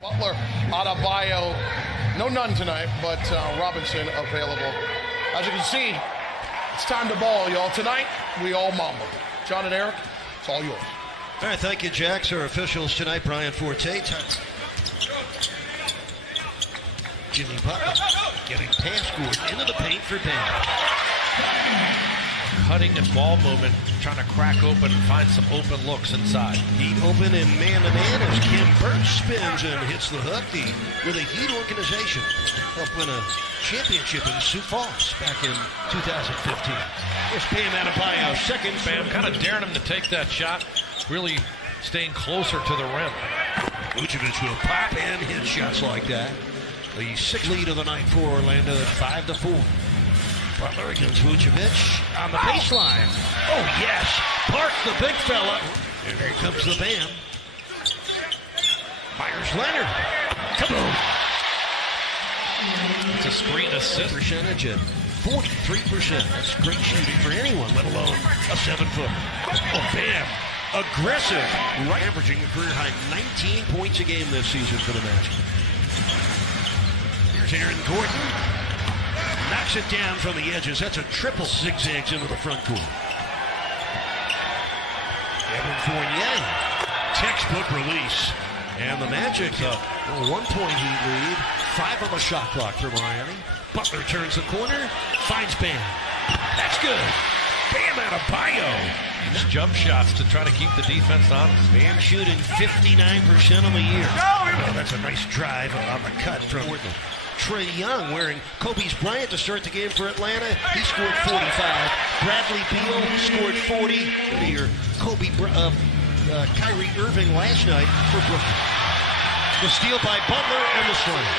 Butler, Adebayo, no none tonight, but Robinson available. As you can see, it's time to ball, y'all. Tonight, we all mamba. John and Eric, it's all yours. All right, thank you, Jax. Our officials tonight, Brian Forte. Jimmy Butler getting pass Gordon into the paint for Bam. Cutting and ball movement, trying to crack open and find some open looks inside. Heat open and man-to-man as Kim Birch spins and hits the hook. With a Heat organization, helped win a championship in Sioux Falls back in 2015. Here's Bam Adebayo, second. Bam kind of daring him to take that shot, really staying closer to the rim. Vucevic will pop and hit shots like that. The sixth lead of the night for Orlando at 5-4. Butler against Vucevic on the baseline. Oh, yes. Park the big fella. And here comes the Bam. Myers Leonard. Kaboom. It's a screen assist. Percentage at 43%. That's great shooting for anyone, let alone a 7-footer. Oh, Bam. Aggressive. Right. Averaging a career high 19 points a game this season for the Magic. Here's Aaron Gordon. Knocks it down from the edges. That's a triple. Zigzags into the front court. Evan Fournier. Textbook release. And the Magic, a 1-point Heat lead. 5 on the shot clock for Miami. Butler turns the corner. Finds Bam. That's good. Bam Adebayo. These jump shots to try to keep the defense honest. Bam shooting 59% on the year. Oh, that's a nice drive on the cut from Portland. Trae Young wearing Kobe Bryant to start the game for Atlanta. He scored 45. Bradley Beal scored 40. Your Kyrie Irving last night for Brooklyn. The steal by Butler and the slam.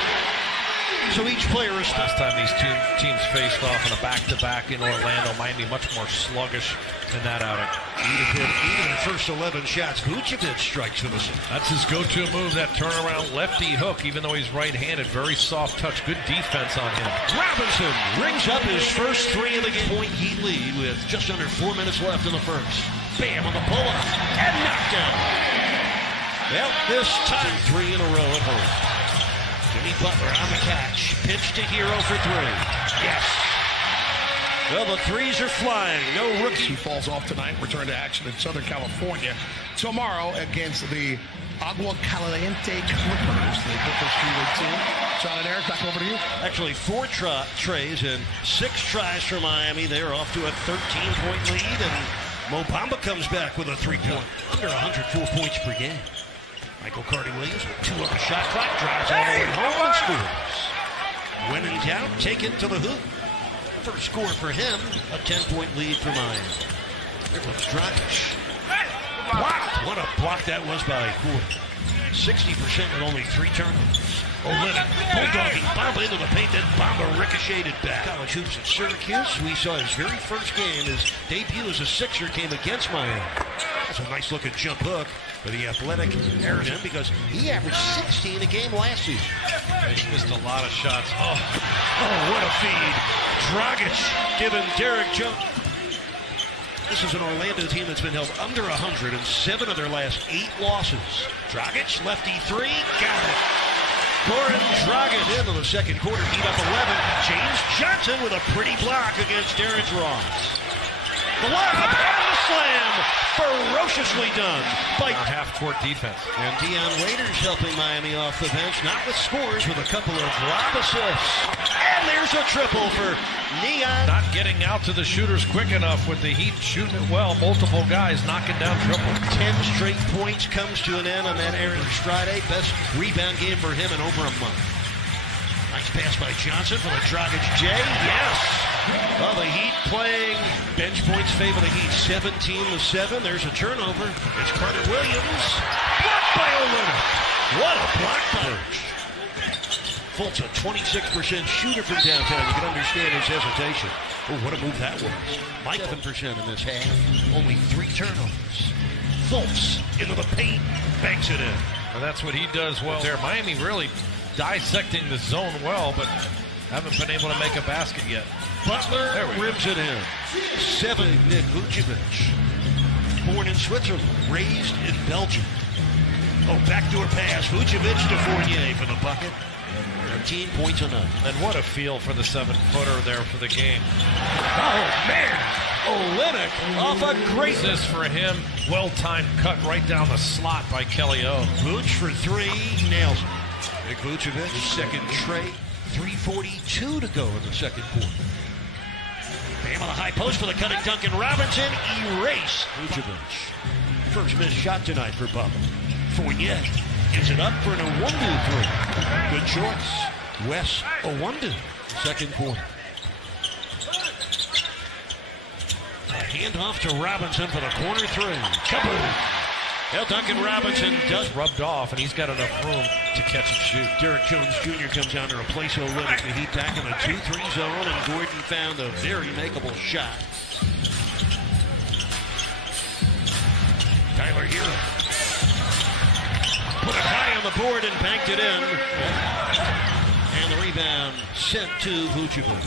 So each player is... Last time these two teams faced off in a back-to-back in Orlando, Miami much more sluggish than that outing. Even the first 11 shots, Vucevic strikes for the center. That's his go-to move, that turnaround lefty hook, even though he's right-handed. Very soft touch, good defense on him. Robinson rings up his first 3 of the game. Point Heat lead with just under 4 minutes left in the first. Bam on the pull-up and knockdown. Well, this time 3 in a row at home. Jimmy Butler on the catch. Pitch to Hero for 3. Yes. Well, the threes are flying. No rookie. He falls off tonight. Return to action in Southern California tomorrow against the Agua Caliente Clippers, the Clippers League team. John and Eric, back over to you. Actually, 4 trays and 6 tries for Miami. They're off to a 13-point lead, and Mo Bamba comes back with a 3-point. Under 104 points per game. Michael Carter-Williams with 2 on the shot clock, drives all the way home and scores. When in doubt, take it to the hoop. First score for him, a 10-point lead for Miami. Here comes Dragic. Blocked. What a block that was by Gordon. 60% with only 3 turnovers. Olenek bulldogging Bamba into the paint, then Bamba ricocheted back. College hoops at Syracuse. We saw his very first game. His debut as a Sixer came against Miami. That's a nice looking jump hook for the athletic Arizona because he averaged 16 a game last season. He missed a lot of shots. Oh, what a feed. Dragic giving Derek Jones. This is an Orlando team that's been held under 100 in 7 of their last 8 losses. Dragic, lefty 3, got it. Goran Dragic into the second quarter, Heat up 11. James Johnson with a pretty block against Darren Ross. The lob and the slam, ferociously done by half-court defense. And Dion Waiters helping Miami off the bench, not with scores, with a couple of lob assists. And there's a triple for Neon. Not getting out to the shooters quick enough with the Heat shooting it well. Multiple guys knocking down triple. 10 straight points comes to an end on that Aaron Friday. Best rebound game for him in over a month. Nice pass by Johnson for the Dragic J. Yes. Well, the Heat playing bench points favor the Heat 17-7. There's a turnover. It's Carter-Williams. Blocked by Olenek. What a block by Fultz, a 26% shooter from downtown. You can understand his hesitation. Oh, what a move that was. Mike 7% in this half. Only 3 turnovers. Fultz into the paint. Banks it in. And that's what he does well there. Miami really dissecting the zone well, but haven't been able to make a basket yet. Butler rims it in. 7, Nick Vucevic. Born in Switzerland, raised in Belgium. Oh, backdoor pass. Vucevic to Fournier for the bucket. 13 points on nothing. And what a feel for the 7-footer there for the game. Oh, man. Olynyk off a great Assist for him. Well-timed cut right down the slot by Kelly O. Vooch for three. Nails it. Nick Vucevic, second trait. 3:42 to go in the second quarter. Bam on the high post for the cutting Duncan Robinson. Erase Vucevic. First missed shot tonight for Bubba. Fournier gives it up for an Owundu three. Good choice. Wes Owundu, second quarter. A handoff to Robinson for the corner three. Kaboom! Well, Duncan Robinson does Rubbed off, and he's got enough room to catch and shoot. Derek Jones Jr. comes down to replace Olynyk. The Heat back in a 2-3 zone, and Gordon found a very makeable shot. Tyler Hero put it high on the board and banked it in. And the rebound sent to Vucevic.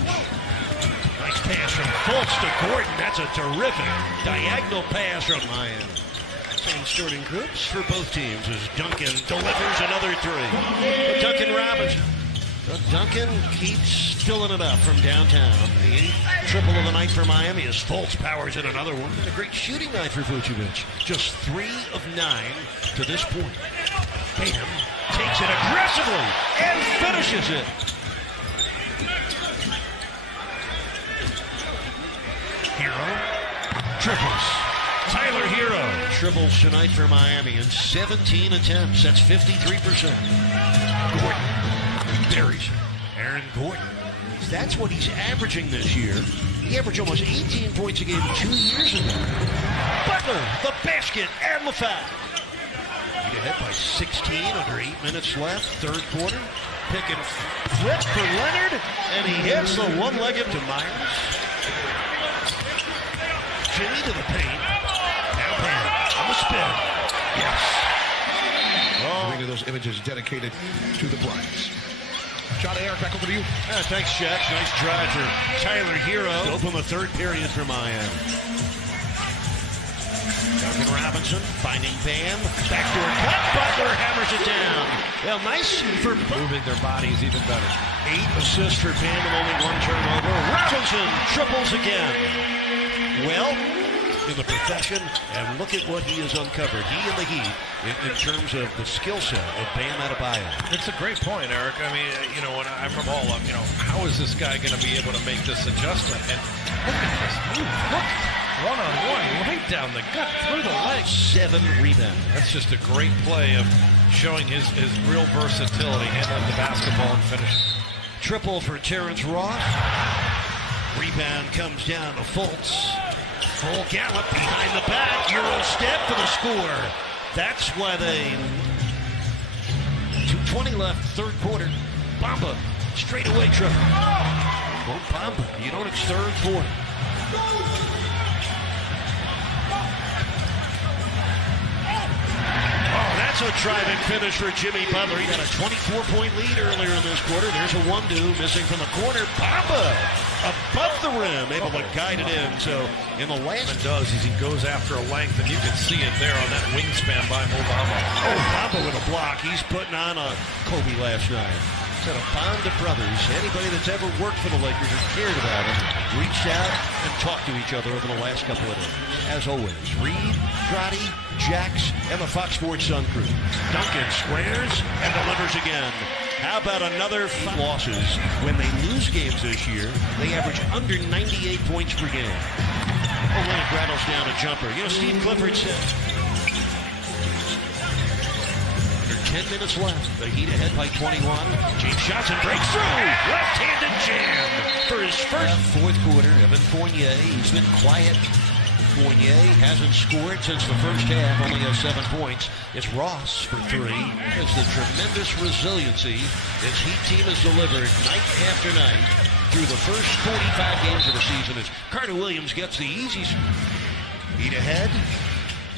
Nice pass from Fultz to Gordon. That's a terrific diagonal pass from Miami. Same starting groups for both teams as Duncan delivers another three. But Duncan Robinson. But Duncan keeps filling it up from downtown. The eighth triple of the night for Miami as Fultz powers in another one. And a great shooting night for Vucevic. Just 3 of 9 to this point. Tatum takes it aggressively and finishes it. Hero triples. Tyler Hero triples tonight for Miami in 17 attempts. That's 53%. Gordon buries it. Aaron Gordon. That's what he's averaging this year. He averaged almost 18 points a game 2 years ago. Butler, the basket, and the foul. Heat ahead by 16 under 8 minutes left. Third quarter. Pick and flip for Leonard, and he hits the one-legged to Myers. Jimmy to the paint. Now Bam on the spin. Yes. Oh. Those images dedicated to the Bryants. John and Eric, back over to you. Thanks, Shaq. Nice drive for Tyler Hero. Open the third period for Miami. Duncan Robinson finding Bam. Backdoor cut. Butler hammers it down. Well, nice for Moving their bodies even better. 8 assists for Bam and only 1 turnover. Robinson triples again. Well, in the profession, and look at what he has uncovered. He and the Heat in terms of the skill set of Bam Adebayo. It's a great point, Eric. I mean, when I remember all of, how is this guy going to be able to make this adjustment? And look at this. Look, one-on-one, right down the gut, through the legs. 7 rebounds. That's just a great play of showing his real versatility, handling the basketball and finishing. Triple for Terrence Ross. Rebound comes down to Fultz. Full gallop behind the back. Euro step for the score. That's why they... 2:20 left, third quarter. Bamba, straightaway triple. Well, Bamba, you know it's third quarter. Oh, that's a driving finish for Jimmy Butler. He got a 24-point lead earlier in this quarter. There's a Owundu missing from the corner. Bamba above the rim, able to guide it in. So in the last... What it does is he goes after a length, and you can see it there on that wingspan by Mo Bamba. Oh, Bamba with a block. He's putting on a Kobe last night. Said a bond of brothers. Anybody that's ever worked for the Lakers or cared about him reached out and talked to each other over the last couple of days. As always, Reed, Trotty, Jax, and the Fox Sports Sun crew. Duncan squares and delivers again. How about another losses? When they lose games this year, they average under 98 points per game. Olynyk rattles down a jumper. Steve Clifford said, 10 minutes left. The Heat ahead by 21. James Johnson breaks through. Left-handed jam for his first fourth quarter. Evan Fournier, he's been quiet. Fournier hasn't scored since the first half, only has 7 points. It's Ross for 3. It's the tremendous resiliency this Heat team has delivered night after night through the first 45 games of the season as Carter Williams gets the easy. Heat ahead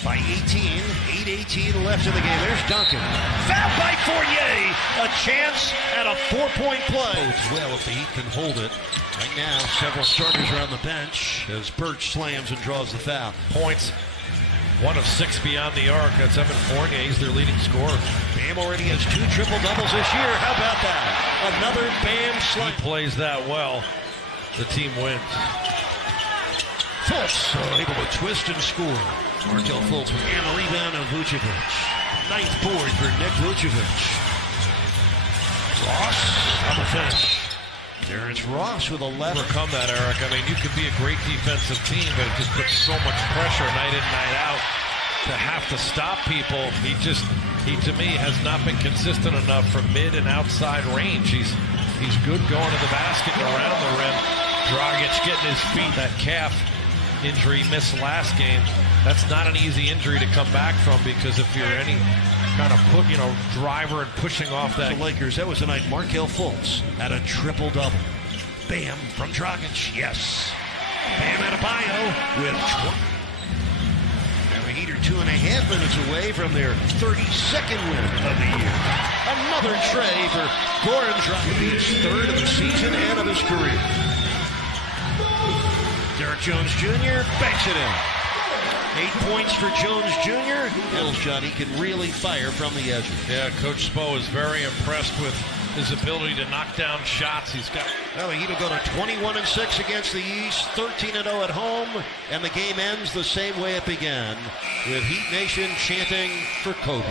by 18, 8:18 left in the game. There's Duncan. Fouled by Fournier. A chance at a 4-point play. Bodes well if the Heat can hold it. Right now, several starters are on the bench as Birch slams and draws the foul. Points. 1 of 6 beyond the arc. That's Evan Fournier. He's their leading scorer. Bam already has 2 triple-doubles this year. How about that? Another Bam He slide. plays that well. The team wins. Fultz able to twist and score. Markel Fultz with and a rebound of Vucevic. 9th board for Nick Vucevic. Ross on the finish. Terrence Ross with 11. Overcome that, Eric. I mean, you could be a great defensive team, but it just puts so much pressure night in, night out to have to stop people. He to me has not been consistent enough from mid and outside range. He's good going to the basket and around the rim. Dragic getting his feet. That calf injury missed last game. That's not an easy injury to come back from, because if you're any kind of driver and pushing off that. The Lakers, that was the night Markel Fultz had a triple-double. Bam from Dragic, yes. Bam Adebayo with 20. Now the Heat are 2.5 minutes away from their 32nd win of the year. Another tray for Goran Dragic, 3rd of the season and of his career. Derrick Jones Jr. banks it in. 8 points for Jones Jr. Hill's shot, he can really fire from the edges. Yeah, Coach Spo is very impressed with his ability to knock down shots. He's got. Well, the Heat will go to 21-6 against the East, 13-0 at home, and the game ends the same way it began, with Heat Nation chanting for Kobe.